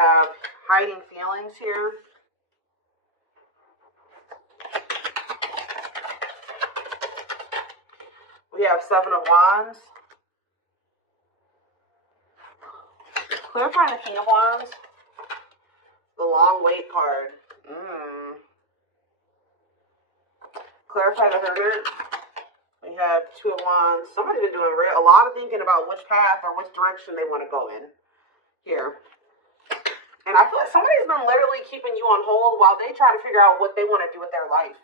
have hiding feelings here. We have Seven of Wands. Clarifying the King of Wands. The Long Wait card. Clarify the Hermit. We have Two of Wands. Somebody's been doing a lot of thinking about which path or which direction they want to go in here. And I feel like somebody's been literally keeping you on hold while they try to figure out what they want to do with their life.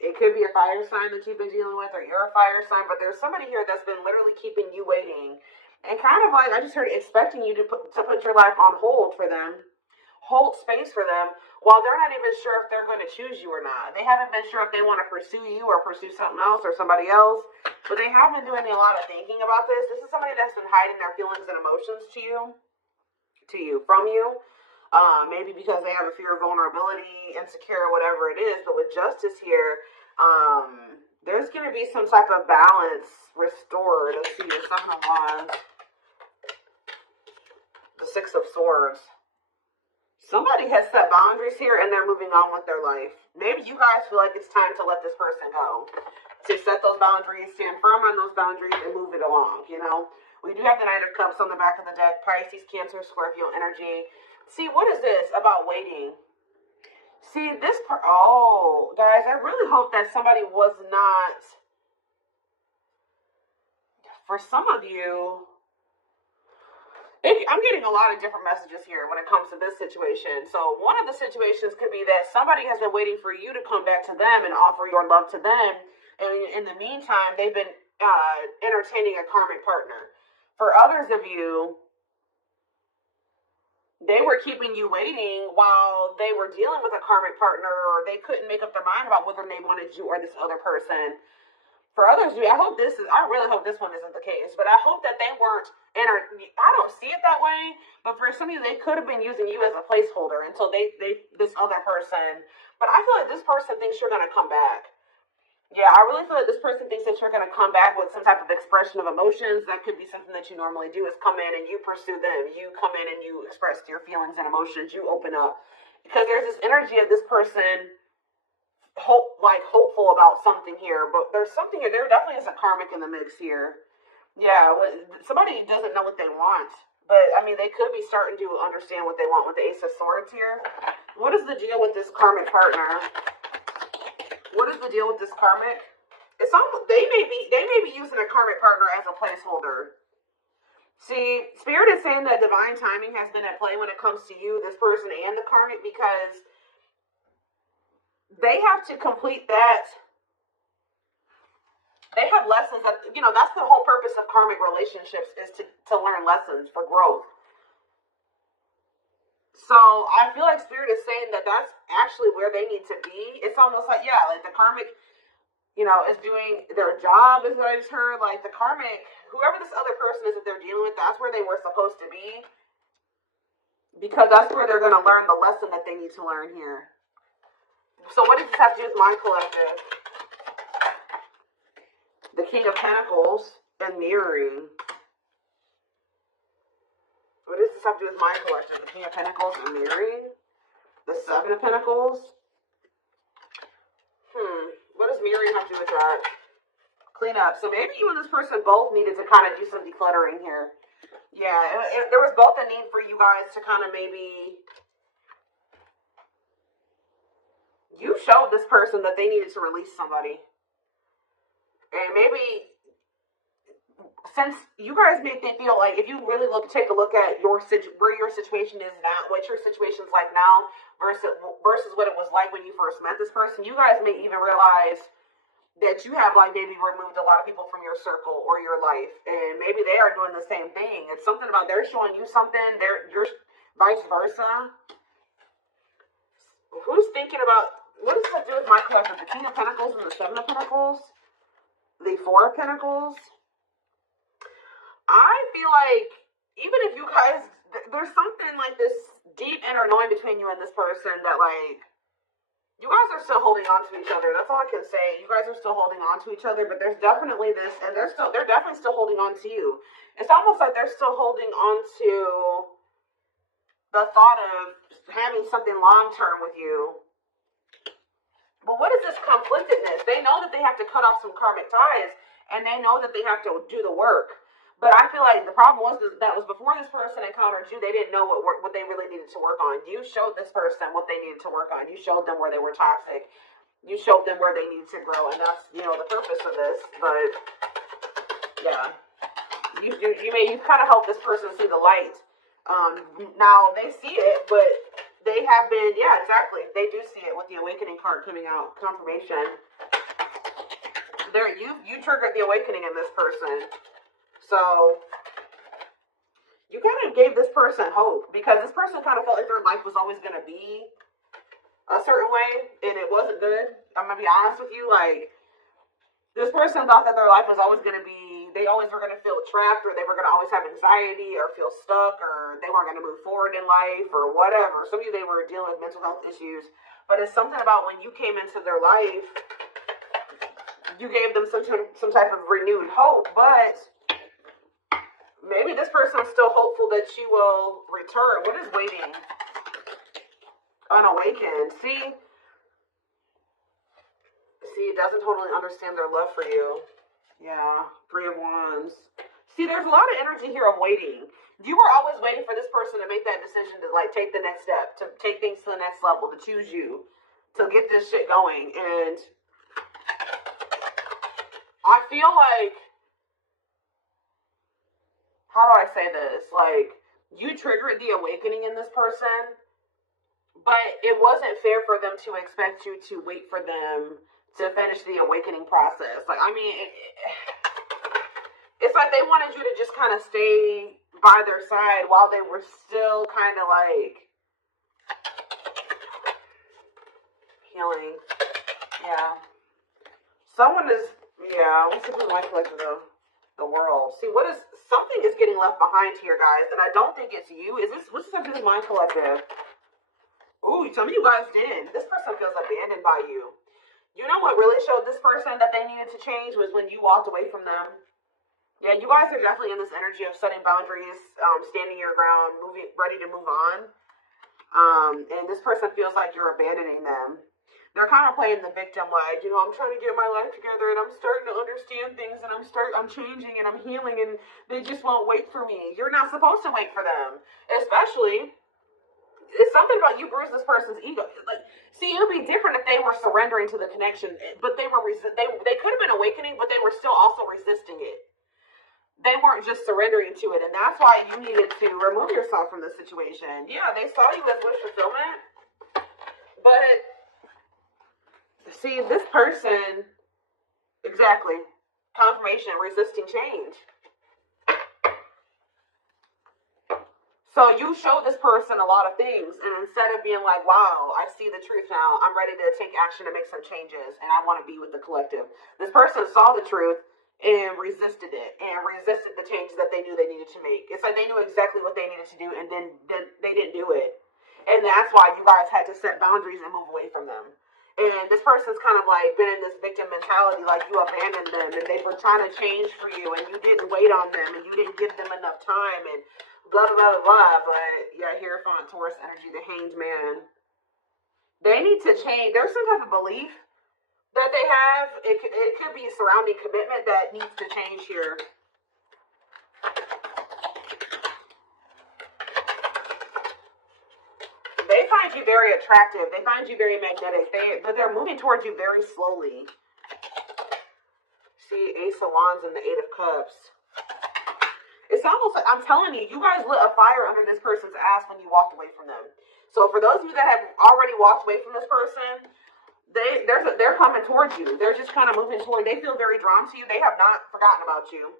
It could be a fire sign that you've been dealing with, or you're a fire sign, but there's somebody here that's been literally keeping you waiting. And kind of like, I just heard expecting you to put your life on hold for them. Hold space for them while they're not even sure if they're going to choose you or not. They haven't been sure if they want to pursue you or pursue something else or somebody else. But they have been doing a lot of thinking about this. This is somebody that's been hiding their feelings and emotions from you. Maybe because they have a fear of vulnerability, insecure, whatever it is. But with Justice here, there's going to be some type of balance restored. Let's see, the Seven of Wands, the Six of Swords. Somebody has set boundaries here and they're moving on with their life. Maybe you guys feel like it's time to let this person go. To set those boundaries, stand firm on those boundaries, and move it along, you know. We do have the Knight of Cups on the back of the deck. Pisces, Cancer, Scorpio energy. See, what is this about waiting? See, this oh, guys, I really hope that somebody was not, for some of you, I'm getting a lot of different messages here when it comes to this situation. So one of the situations could be that somebody has been waiting for you to come back to them and offer your love to them. And in the meantime, they've been entertaining a karmic partner. For others of you, they were keeping you waiting while they were dealing with a karmic partner, or they couldn't make up their mind about whether they wanted you or this other person. For others, I really hope this one isn't the case, but I hope that they weren't, I don't see it that way, but for some of you, they could have been using you as a placeholder until this other person, but I feel like this person thinks you're going to come back. Yeah, I really feel like this person thinks that you're going to come back with some type of expression of emotions. That could be something that you normally do, is come in and you pursue them. You come in and you express your feelings and emotions. You open up. Because there's this energy of this person hopeful about something here, but there's something here. There definitely is a karmic in the mix here. Yeah, somebody doesn't know what they want, but I mean, they could be starting to understand what they want with the Ace of Swords here. What is the deal with this karmic partner? What is the deal with this karmic? It's almost, they may be using a karmic partner as a placeholder. See, Spirit is saying that divine timing has been at play when it comes to you, this person, and the karmic, because they have to complete that. They have lessons that, that's the whole purpose of karmic relationships, is to learn lessons for growth. So I feel like Spirit is saying that that's actually where they need to be. It's almost like, like the karmic, is doing their job, is what I just heard. Like the karmic, whoever this other person is that they're dealing with, that's where they were supposed to be. Because that's where they're going to learn the lesson that they need to learn here. So what does this have to do with my collective? The King of Pentacles and mirroring. What does this have to do with my collective? The King of Pentacles and mirroring. The Seven of Pentacles. What does mirroring have to do with that? Clean up. So maybe you and this person both needed to kind of do some decluttering here. Yeah, there was both a need for you guys to kind of maybe... You showed this person that they needed to release somebody. And maybe, since you guys make me feel like, if you really take a look at where your situation is now, what your situation's like now, versus what it was like when you first met this person, you guys may even realize that you have maybe removed a lot of people from your circle or your life, and maybe they are doing the same thing. It's something about they're showing you something, you're vice versa. Who's thinking about, what does that do with my collective? The King of Pentacles and the Seven of Pentacles? The Four of Pentacles? I feel like, even if you guys, there's something like this deep inner knowing between you and this person that you guys are still holding on to each other. That's all I can say. You guys are still holding on to each other, but there's definitely this, and they're definitely still holding on to you. It's almost like they're still holding on to the thought of having something long-term with you. But what is this conflictedness? They know that they have to cut off some karmic ties, and they know that they have to do the work. But I feel like the problem was that was before this person encountered you, they didn't know what they really needed to work on. You showed this person what they needed to work on. You showed them where they were toxic. You showed them where they needed to grow, and that's, you know, the purpose of this. But yeah, you kind of helped this person see the light. Now they see it, but they have been, yeah, exactly. They do see it with the awakening card coming out, confirmation. You triggered the awakening in this person. So you kind of gave this person hope, because this person kind of felt like their life was always going to be a certain way, and it wasn't good. I'm going to be honest with you. Like, this person thought that their life was always going to be, they always were going to feel trapped, or they were going to always have anxiety, or feel stuck, or they weren't going to move forward in life, or whatever. Some of you, they were dealing with mental health issues. But it's something about when you came into their life, you gave them some type of renewed hope. But maybe this person is still hopeful that she will return. What is waiting? Unawakened. See, it doesn't totally understand their love for you. Yeah, 3 of Wands. See, there's a lot of energy here of waiting. You were always waiting for this person to make that decision to, like, take the next step, to take things to the next level, to choose you, to get this shit going. And I feel like, how do I say this? Like, you triggered the awakening in this person, but it wasn't fair for them to expect you to wait for them to finish the awakening process. Like, I mean, it's like they wanted you to just kind of stay by their side while they were still kind of like healing. Yeah. Someone is, yeah, let's see who's my collective though. The world. See, something is getting left behind here, guys, and I don't think it's you. What's this have to do with my collective? Ooh, some of you guys did. This person feels abandoned by you. You know what really showed this person that they needed to change was when you walked away from them. Yeah, you guys are definitely in this energy of setting boundaries, standing your ground, ready to move on. And this person feels like you're abandoning them. They're kind of playing the victim, like, you know, I'm trying to get my life together, and I'm starting to understand things, and I'm changing, and I'm healing, and they just won't wait for me. You're not supposed to wait for them, especially. It's something about you bruised this person's ego. Like, see, it would be different if they were surrendering to the connection, but they could have been awakening, but they were still also resisting it. They weren't just surrendering to it, and that's why you needed to remove yourself from the situation. Yeah, they saw you as wish fulfillment, but see, this person, exactly, confirmation, resisting change. So you showed this person a lot of things, and instead of being like, wow, I see the truth now, I'm ready to take action to make some changes, and I want to be with the collective. This person saw the truth and resisted it, and resisted the changes that they knew they needed to make. It's like they knew exactly what they needed to do, and then they didn't do it. And that's why you guys had to set boundaries and move away from them. And this person's kind of like been in this victim mentality, like you abandoned them, and they were trying to change for you, and you didn't wait on them, and you didn't give them enough time, and blah, blah, blah, blah. But yeah, Hierophant, Taurus energy, the Hanged Man. They need to change. There's some type of belief that they have. It could be surrounding commitment that needs to change here. They find you very attractive. They find you very magnetic. But they're moving towards you very slowly. See, Ace of Wands and the 8 of Cups. It's almost like, I'm telling you, you guys lit a fire under this person's ass when you walked away from them. So for those of you that have already walked away from this person, they're coming towards you. They're just kind of moving toward. They feel very drawn to you. They have not forgotten about you.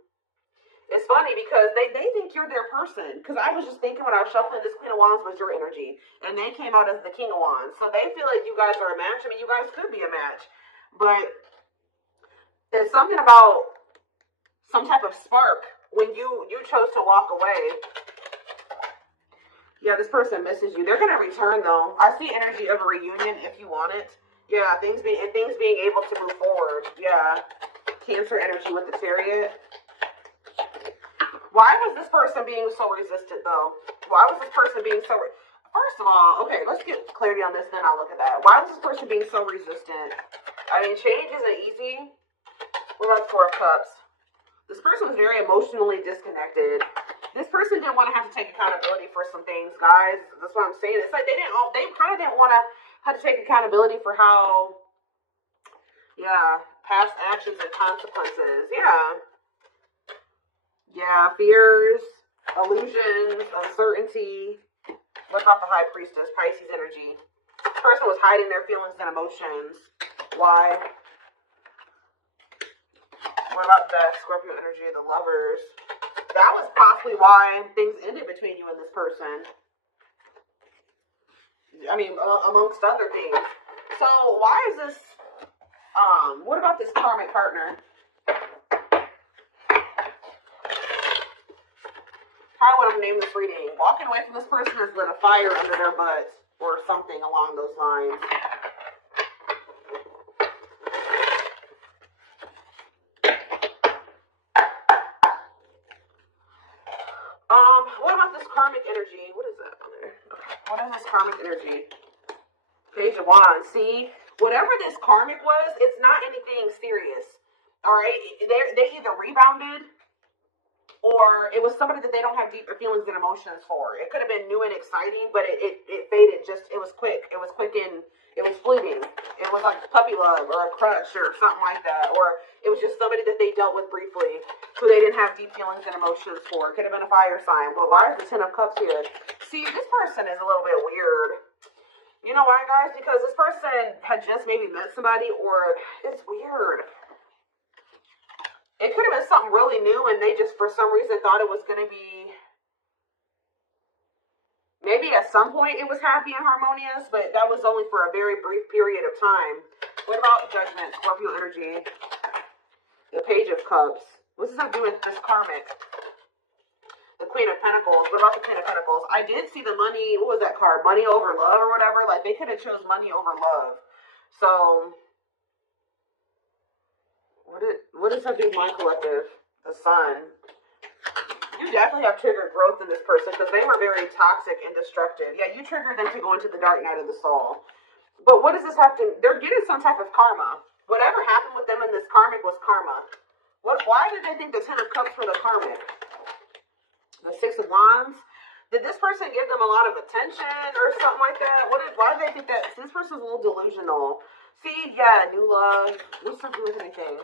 It's funny because they think you're their person. Because I was just thinking when I was shuffling, this Queen of Wands was your energy. And they came out as the King of Wands. So they feel like you guys are a match. I mean, you guys could be a match. But there's something about some type of spark when you chose to walk away. Yeah, this person misses you. They're going to return, though. I see energy of a reunion if you want it. Yeah, things being able to move forward. Yeah. Cancer energy with the Chariot. Why was this person being so resistant, though? Why was this person being so... First of all, okay, let's get clarity on this, then I'll look at that. Why is this person being so resistant? I mean, change isn't easy. What about Four of Cups? This person was very emotionally disconnected. This person didn't want to have to take accountability for some things, guys. That's what I'm saying. It's like they kind of didn't want to have to take accountability for how, yeah, past actions and consequences. Yeah, fears, illusions, uncertainty. What about the High Priestess, Pisces energy? This person was hiding their feelings and emotions. Why? What about the Scorpio energy, the Lovers? That was possibly why things ended between you and this person. I mean, amongst other things. So why is this, what about this karmic partner? How would I name this reading? Walking away from this person has lit a fire under their butt or something along those lines. What about this karmic energy? What is that on there? What is this karmic energy? Page of Wands. See, whatever this karmic was, it's not anything serious. All right, they either rebounded, or it was somebody that they don't have deeper feelings and emotions for. It could have been new and exciting, but it faded. It was quick. It was quick and it was fleeting. It was like puppy love or a crush or something like that. Or it was just somebody that they dealt with briefly who they didn't have deep feelings and emotions for. It could have been a fire sign. But why is the Ten of Cups here? See, this person is a little bit weird. You know why, guys? Because this person had just maybe met somebody, or it's weird. It could have been something really new, and they just, for some reason, thought it was going to be, maybe at some point it was happy and harmonious, but that was only for a very brief period of time. What about Judgment, Scorpio energy? The Page of Cups. What's this have to do with this karmic? The Queen of Pentacles. What about the Queen of Pentacles? I did see the money, what was that card? Money over love or whatever. Like, they could have chose money over love. So what does that do with my collective? The Sun. You definitely have triggered growth in this person because they were very toxic and destructive. Yeah, you triggered them to go into the dark night of the soul. But what does this have to... They're getting some type of karma. Whatever happened with them in this karmic was karma. Why did they think the Ten of Cups for the karmic? The Six of Wands? Did this person give them a lot of attention or something like that? Why do they think that? This person's a little delusional. See, yeah, new love. What's that do with anything?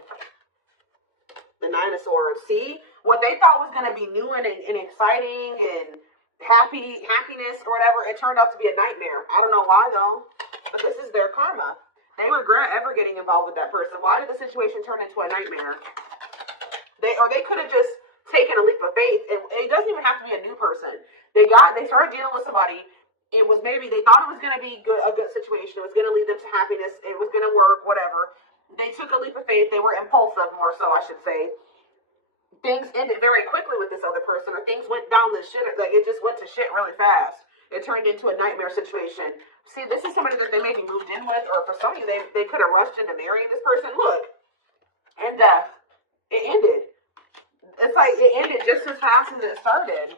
The Nine of Swords. See, what they thought was going to be new and exciting and happiness or whatever, it turned out to be a nightmare. I don't know why though, but this is their karma. They regret ever getting involved with that person. Why did the situation turn into a nightmare? They could have just taken a leap of faith. It doesn't even have to be a new person. They started dealing with somebody. It was maybe they thought it was going to be a good situation. It was going to lead them to happiness. It was going to work, whatever. They took a leap of faith. They were impulsive, more so, I should say. Things ended very quickly with this other person, or things went down the shit. Like, it just went to shit really fast. It turned into a nightmare situation. See, this is somebody that they maybe moved in with, or for some of you, they could have rushed into marrying this person. Look, and it ended. It's like it ended just as fast as it started.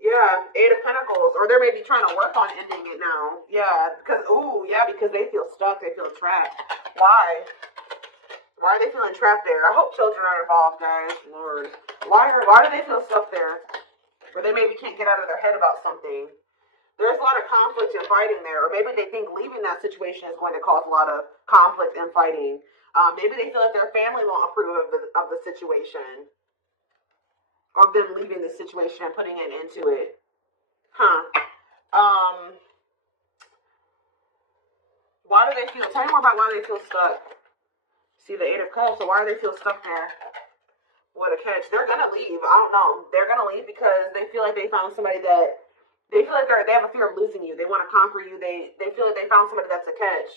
Yeah, Eight of Pentacles. Or they're maybe trying to work on ending it now. Yeah, because they feel stuck. They feel trapped. Why? Why are they feeling trapped there? I hope children are involved, guys. Lord. Why do they feel stuck there? Or they maybe can't get out of their head about something. There's a lot of conflict and fighting there. Or maybe they think leaving that situation is going to cause a lot of conflict and fighting. Maybe they feel that their family won't approve of the situation. Or them leaving the situation and putting it into it. Why do they feel... Tell me more about why they feel stuck. See the Eight of Cups, so why do they feel stuck there? What a catch. They're going to leave. I don't know. They're going to leave because they feel like they found somebody that... They feel like they have a fear of losing you. They want to conquer you. They feel like they found somebody that's a catch.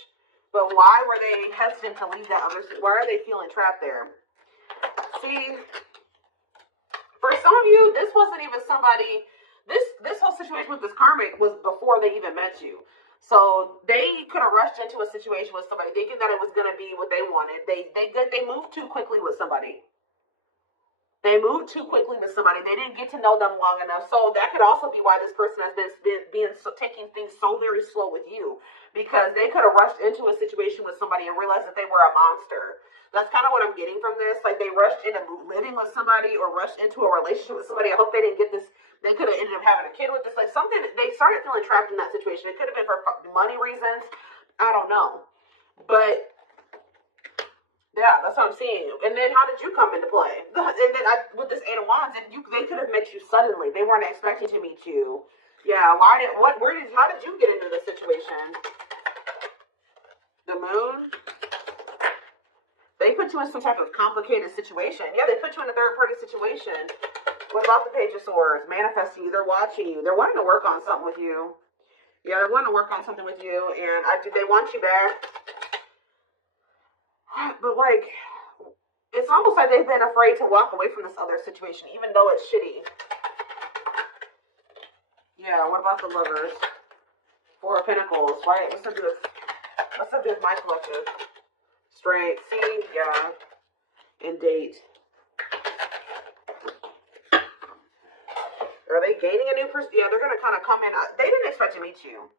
But why were they hesitant to leave that other... Why are they feeling trapped there? See... For some of you, this wasn't even somebody, this whole situation with this karmic was before they even met you. So they could have rushed into a situation with somebody thinking that it was going to be what they wanted. They moved too quickly with somebody. They moved too quickly with somebody. They didn't get to know them long enough. So that could also be why this person has taking things so very slow with you, because they could have rushed into a situation with somebody and realized that they were a monster. That's kind of what I'm getting from this. Like, they rushed into living with somebody or rushed into a relationship with somebody. I hope they didn't get this. They could have ended up having a kid with this. Like, something, they started feeling trapped in that situation. It could have been for money reasons. I don't know. But yeah, that's what I'm seeing. And then how did you come into play? And then with this Eight of Wands, they could have met you suddenly. They weren't expecting to meet you. Yeah, how did you get into this situation? The Moon. They put you in some type of complicated situation. Yeah, they put you in a third-party situation. What about the Page of Swords? Manifesting you. They're watching you. They're wanting to work on something with you. Yeah, they're wanting to work on something with you, and they want you back. But, like, it's almost like they've been afraid to walk away from this other situation, even though it's shitty. Yeah, what about the Lovers? Four of Pentacles. Right? What's up with my collective? Straight. See? Yeah. And date. Are they gaining a new person? Yeah, they're going to kind of come in. They didn't expect to meet you.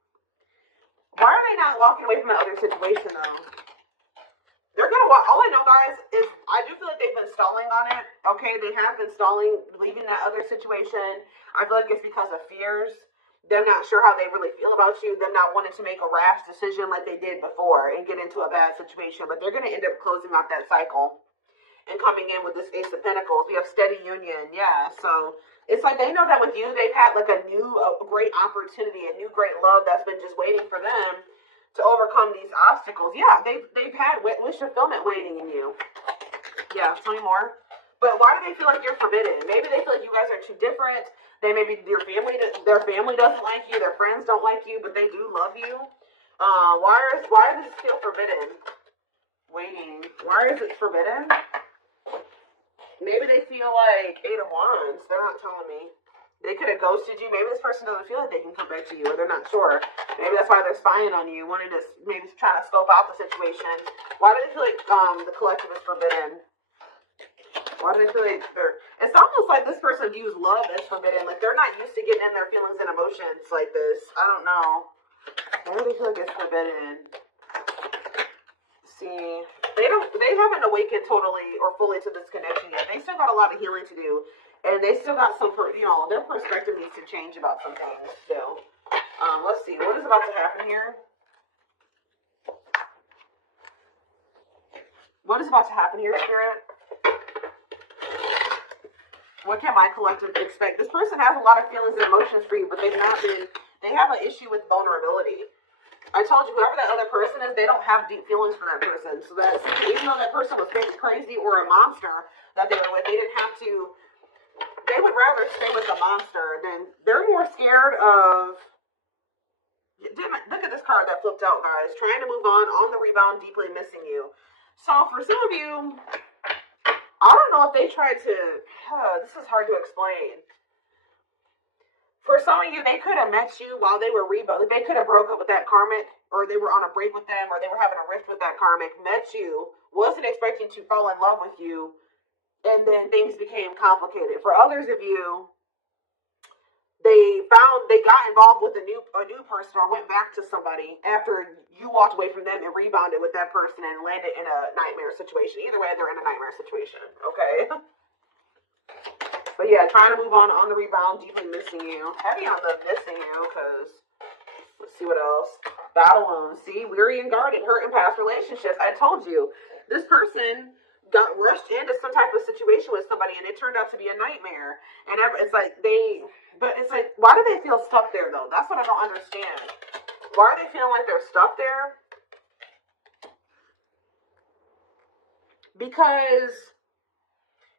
Why are they not walking away from that other situation, though? They're going to walk. All I know, guys, is I do feel like they've been stalling on it. Okay, they have been stalling, leaving that other situation. I feel like it's because of fears. Them not sure how they really feel about you. Them not wanting to make a rash decision like they did before and get into a bad situation. But they're going to end up closing out that cycle and coming in with this Ace of Pentacles. We have steady union. Yeah, so it's like they know that with you, they've had like a great opportunity, a new great love that's been just waiting for them to overcome these obstacles. Yeah, they've had wish fulfillment waiting in you. Yeah, tell me more. But why do they feel like you're forbidden? Maybe they feel like you guys are too different. Their family doesn't like you. Their friends don't like you, but they do love you. Why does it feel forbidden? Waiting. Why is it forbidden? Maybe they feel like Eight of Wands. They're not telling me. They could have ghosted you. Maybe this person doesn't feel like they can come back to you, or they're not sure. Maybe that's why they're spying on you, wanting to maybe trying to scope out the situation. Why do they feel like the collective is forbidden? Why do they feel like it's almost like this person views love as forbidden. Like they're not used to getting in their feelings and emotions like this. I don't know. Why do they feel like it's forbidden? See, they haven't awakened totally or fully to this connection yet. They still got a lot of healing to do. And they still got some, their perspective needs to change about some things still. Let's see. What is about to happen here? What is about to happen here, Spirit? What can my collective expect? This person has a lot of feelings and emotions for you, but they have an issue with vulnerability. I told you, whoever that other person is, they don't have deep feelings for that person. So that even though that person was maybe crazy or a monster that they were with, they didn't have to. They would rather stay with the monster than they're more scared of. Look at this card that flipped out, guys. Trying to move on the rebound, deeply missing you. So for some of you, I don't know if they tried to. This is hard to explain. For some of you, they could have met you while they were rebounding. They could have broke up with that karmic, or they were on a break with them, or they were having a rift with that karmic. Met you, wasn't expecting to fall in love with you. And then things became complicated. For others of you, they got involved with a new person or went back to somebody after you walked away from them and rebounded with that person and landed in a nightmare situation. Either way, they're in a nightmare situation. Okay. But yeah, trying to move on the rebound, deeply missing you. Heavy on the missing you, because let's see what else. Battle wounds. See, weary and guarded, hurt in past relationships. I told you, this person got rushed into some type of situation with somebody and it turned out to be a nightmare. And it's like why do they feel stuck there though? That's what I don't understand. Why are they feeling like they're stuck there? Because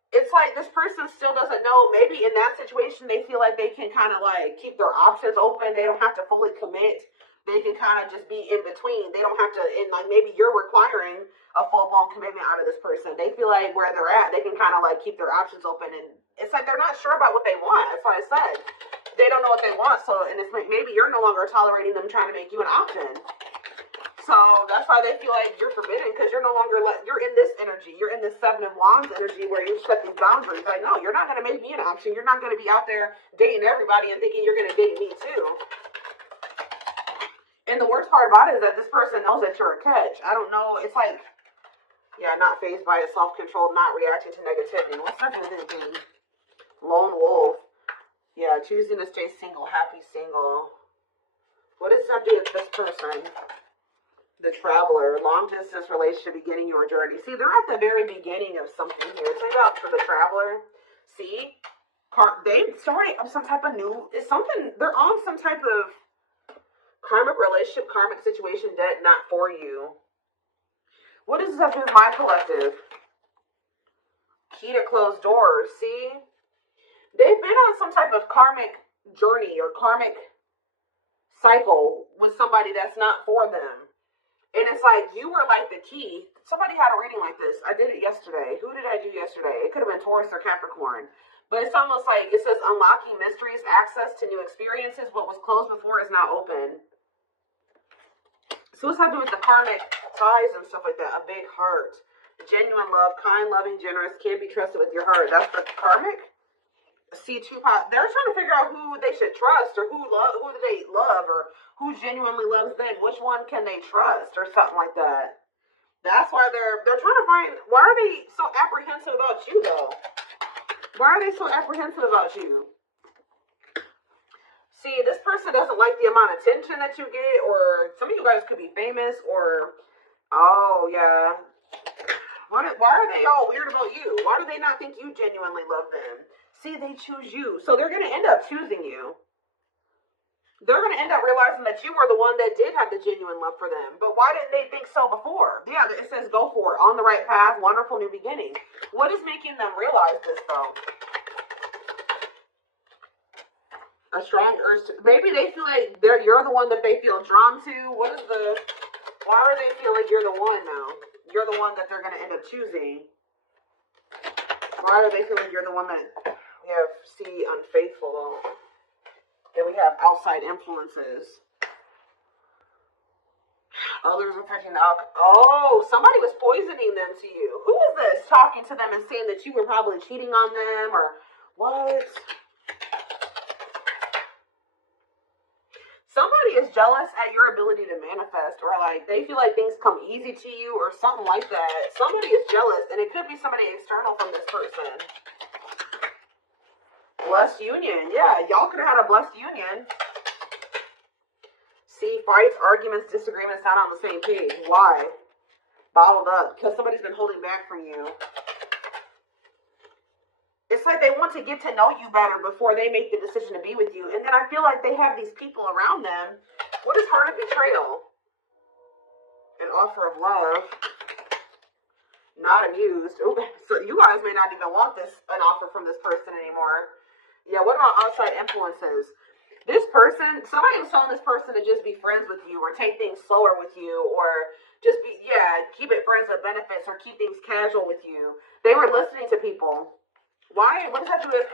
it's like this person still doesn't know. Maybe in that situation they feel like they can kind of like keep their options open. They don't have to fully commit. They can kind of just be in between. They don't have to, and like maybe you're requiring a full-blown commitment out of this person. They feel like where they're at, they can kind of like keep their options open, and it's like they're not sure about what they want. That's what I said. They don't know what they want, so, and it's like maybe you're no longer tolerating them trying to make you an option. So that's why they feel like you're forbidden, because you're no longer you're in this energy. You're in this Seven of Wands energy where you set these boundaries. Like, no, you're not going to make me an option. You're not going to be out there dating everybody and thinking you're going to date me too. And the worst part about it is that this person knows that you're a catch. I don't know. It's like, yeah, not fazed by it, self-controlled, not reacting to negativity. What's that with it? Lone wolf. Yeah, choosing to stay single, happy single. What does that do with this person? The traveler, long distance relationship, beginning your journey. See, they're at the very beginning of something here. Think about for the traveler. See, they started some type of new. It's something. They're on some type of karmic relationship, karmic situation that not for you. What does this have to do with my collective? Key to closed doors. See, they've been on some type of karmic journey or karmic cycle with somebody that's not for them. And it's like you were like the key. Somebody had a reading like this. I did it yesterday. Who did I do yesterday? It could have been Taurus or Capricorn. But it's almost like it says unlocking mysteries, access to new experiences. What was closed before is now open. So what's that do with the karmic ties and stuff like that? A big heart. Genuine love, kind, loving, generous, can't be trusted with your heart. That's the karmic. See, they're trying to figure out who they should trust, or who do they love, or who genuinely loves them. Which one can they trust, or something like that. That's why they're trying to find. Why are they so apprehensive about you, though? Why are they so apprehensive about you? See, this person doesn't like the amount of attention that you get, or some of you guys could be famous, or oh yeah. Why are they all weird about you? Why do they not think you genuinely love them? See, they choose you. So they're going to end up choosing you. They're going to end up realizing that you were the one that did have the genuine love for them. But why didn't they think so before? Yeah, it says go for it. On the right path, wonderful new beginning. What is making them realize this, though? A strong urge to, maybe they feel like you're the one that they feel drawn to. Why do they feel like you're the one now? You're the one that they're going to end up choosing. Why do they feel like you're the one that we have unfaithful? Then we have outside influences. Others affecting the alcohol. Oh, somebody was poisoning them to you. Who is this talking to them and saying that you were probably cheating on them or what? Somebody is jealous at your ability to manifest, or like they feel like things come easy to you or something like that. Somebody is jealous, and it could be somebody external from this person. Blessed union. Yeah, y'all could have had a blessed union. See, fights, arguments, disagreements, not on the same page. Why? Bottled up. Because somebody's been holding back from you. It's like they want to get to know you better before they make the decision to be with you. And then I feel like they have these people around them. What is heart of betrayal? An offer of love. Not amused. Ooh, so you guys may not even want an offer from this person anymore. Yeah, what about outside influences? This person, somebody was telling this person to just be friends with you or take things slower with you or just keep it friends with benefits or keep things casual with you. They were listening to people. Why? What does that do with?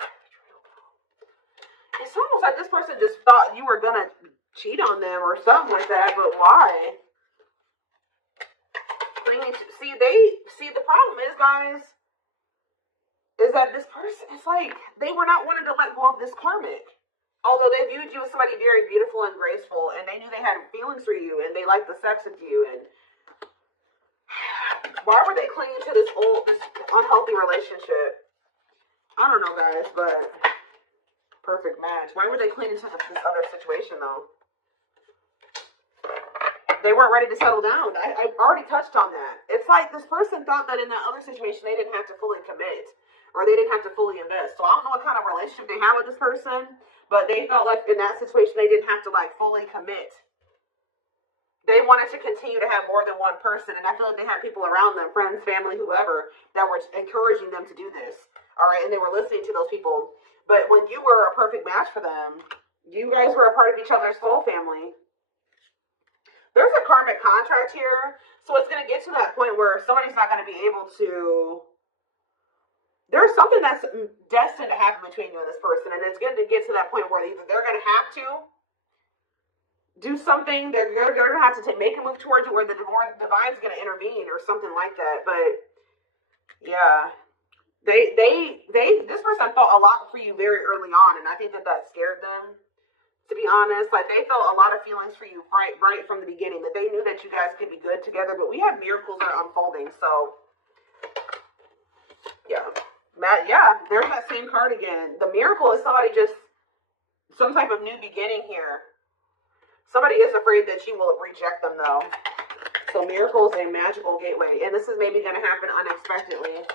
It's almost like this person just thought you were gonna cheat on them or something like that, but why? The problem is, guys, is that this person, it's like they were not wanting to let go of this karmic. Although they viewed you as somebody very beautiful and graceful, and they knew they had feelings for you, and they liked the sex with you, and why were they clinging to this unhealthy relationship? I don't know, guys, but perfect match. Why were they clinging to this other situation, though? They weren't ready to settle down. I already touched on that. It's like this person thought that in that other situation they didn't have to fully commit, or they didn't have to fully invest. So I don't know what kind of relationship they have with this person, but they felt like in that situation they didn't have to fully commit. They wanted to continue to have more than one person, and I feel like they had people around them, friends, family, whoever, that were encouraging them to do this. All right, and they were listening to those people. But when you were a perfect match for them, you guys were a part of each other's soul family. There's a karmic contract here, so it's going to get to that point where somebody's not going to be able to. There's something that's destined to happen between you and this person, and it's going to get to that point where either they're going to have to do something. They're gonna have to make a move towards you, or the divine's gonna intervene, or something like that. But yeah, this person felt a lot for you very early on, and I think that scared them. To be honest, like they felt a lot of feelings for you right from the beginning. That they knew that you guys could be good together. But we have miracles that are unfolding, so yeah. Matt, yeah, there's that same card again. The miracle is somebody just some type of new beginning here. Somebody is afraid that you will reject them, though. So miracles and magical gateway. And this is maybe going to happen unexpectedly.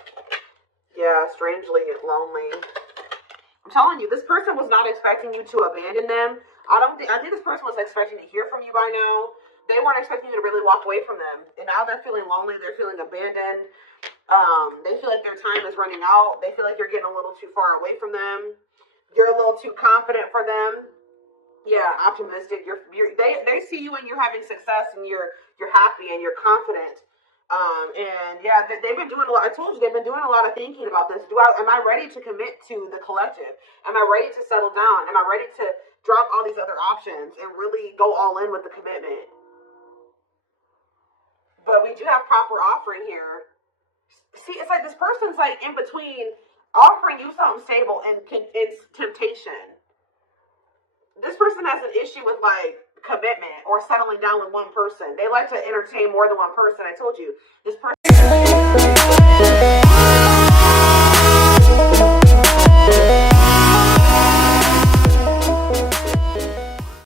Yeah, strangely lonely. I'm telling you, this person was not expecting you to abandon them. I think this person was expecting to hear from you by now. They weren't expecting you to really walk away from them. And now they're feeling lonely. They're feeling abandoned. They feel like their time is running out. They feel like you're getting a little too far away from them. You're a little too confident for them. Yeah, optimistic. They see you and you're having success and you're happy and you're confident. And yeah, they've been doing a lot. I told you they've been doing a lot of thinking about this. Am I ready to commit to the collective? Am I ready to settle down? Am I ready to drop all these other options and really go all in with the commitment? But we do have proper offering here. See, it's like this person's like in between offering you something stable and it's temptation. This person has an issue with like commitment or settling down with one person. They like to entertain more than one person. I told you, this person